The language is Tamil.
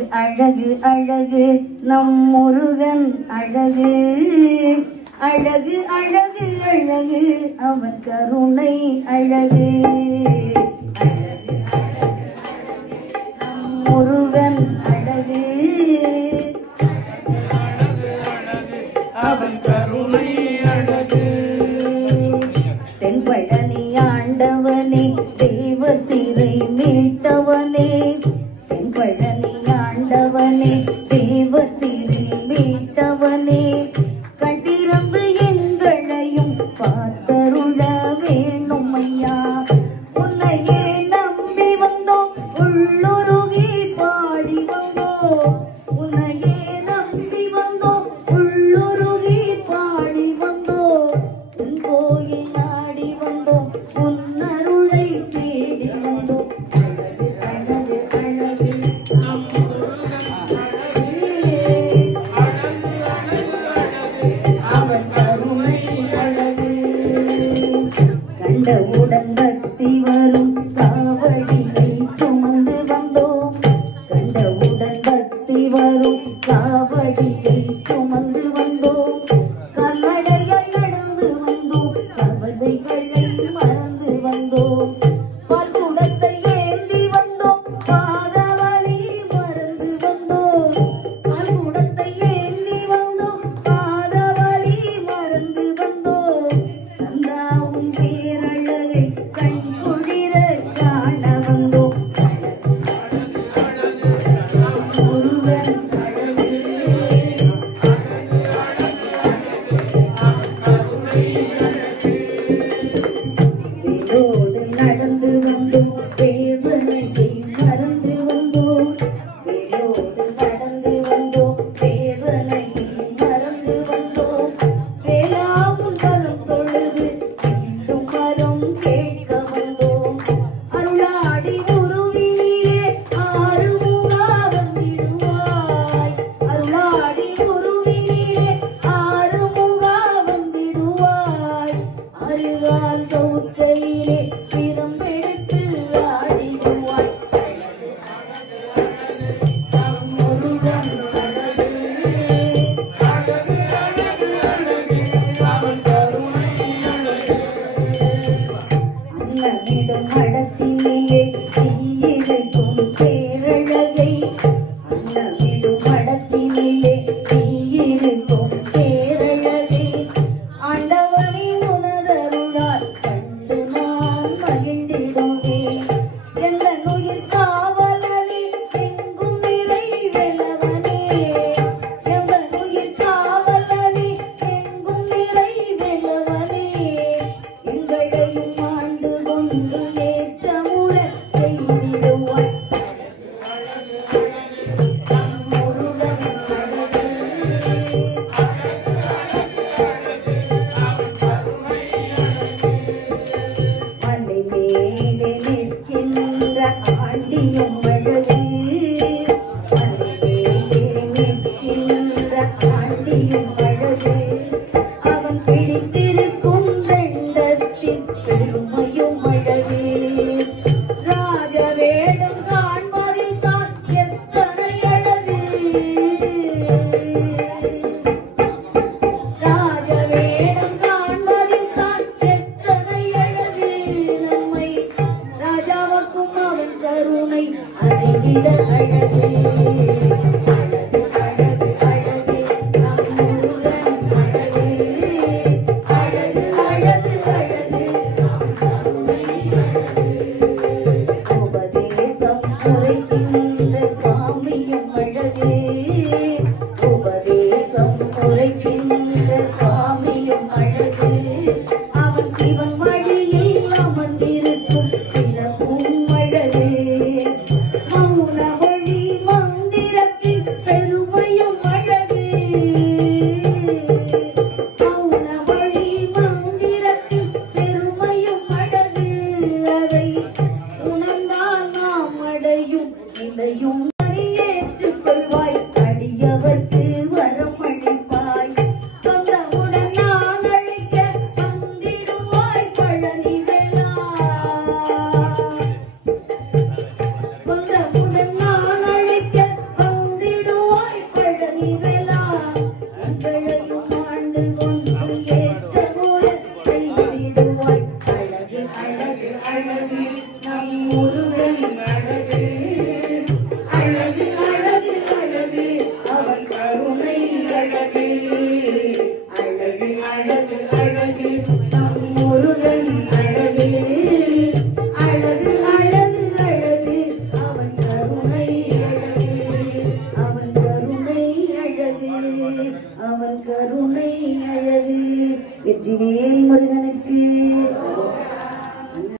அழகு அழகு நம் முருகன் அழகு அழகு அழகு அழகு அவன் கருணை அழகு அழகு அழகு அழகு நம் முருகன் அழகு அவன் கருணை அழகு தென்பழனி ஆண்டவனே தேவ சிறை மீட்டவனே தென்பழனி ஆண்டவனே தேவ சிறை மீட்டவனே கண்டிருந்து எங்களையும் பார்த்தருள வேணும் ஐயா உன்னையே நம்பி வந்தோம் உள்ளுருகி பாடி வந்தோம் உன்னையே நம்பி வந்தோம் உள்ளுருகி பாடி வந்தோம் உன் கோயில் நாடி வந்தோம் உன்னருளை தேடி வந்தோம் அழகு அழகு அவன் கருணை அழகு கண்டவுடன் பக்தி வரும் காவடியை சுமந்து வந்தோம் கண்டவுடன் பக்தி வரும் காவடியை சுமந்து வந்தோம் கல்லடையாய் நடந்து வந்தோம் கவலைகளை மறந்து வந்தோம் பல்குடத்தை ஏந்தி வந்தோம் பாதவலி மறந்து வந்தோம் பல்குடத்தை ஏந்தி வந்தோம் பாதவலி மறந்து வந்தோம் கந்தாவும் பேரழகை கண் குளிர காண வந்தோம் முருகன் வேலோடு நடந்து வந்தோம் வேதனையை மறந்து வந்தோம் வேலோடு நடந்து வந்தோம் வேதனையை மறந்து வந்தோம் வேளாவும் பதம் தொழுது மீண்டும் வரம் கேட்க வந்தோம் அருளாடி உருவினியே ஆறுமுகா வந்திடுவாய் அருளாடி உருவினியே ஆறுமுகா வந்திடுவாய் அருகால் சவுக்கையிலே பிரம்பெடுத்து ஆடிடுவாய் அழகு அழகு அழகு நம் முருகன் அழகு அழகு அழகு அழகு அவன் கருணை அழகு அன்னமிடும் மடத்தினிலே தீயிருக்கும் பேரழகை அன்னமிடும் மடத்தினிலே தீயிருக்கும் பேரழகை ஆண்டவனின் உனதருளால் கண்டு நான் மகிழ்ந்திடுவேன் எந்த உயிர் காவலனே எங்கும் நிறைவேலவனே எந்த உயிர் காவலனே எங்கும் நிறைவேலவனே எங்களையும் ஆண்டு கொண்டு ஏற்றமுற செய்திடுவாய் அழகு அழகு நம் முருகன் அழகு மலை மேலே நிற்கின்ற ஆண்டியும் அழகு மலை மேலே நிற்கின்ற ஆண்டியும் அழகு அவன் பிடித்திருக்கும் தண்டத்தின் பெருமையும் அழகு ராஜ வேடம் காண்பதில் தான் எத்தனை அழகு ராஜ வேடம் காண்பதில் தான் எத்தனை அழகு நம்மை ராஜாவுக்கும் அவன் கருணை அடைவிட அழகு அழகு அழகு அழகு நம் முருகன் அழகு அழகு அழகு அழகு நம் கருணை அழகு உபதேசம் உரைக்கின்ற சுவாமியும் அழகு உபதேசம் உரைக்கின்ற சுவாமியும் அழகு அவன் சிவன் மடியில் அமர்ந்திருக்கும் சிறப்பும் அழகு மௌன வழி மந்திரத்தின் பெருமையும் அழகு மௌன வழி மந்திரத்தின் பெருமையும் அழகு அதை உணர்ந்தால் நாம் அடையும் நிலையும் ஏற்றுக்கொள்வாய் அடி அழகு அழகு நம் முருகன் அழகு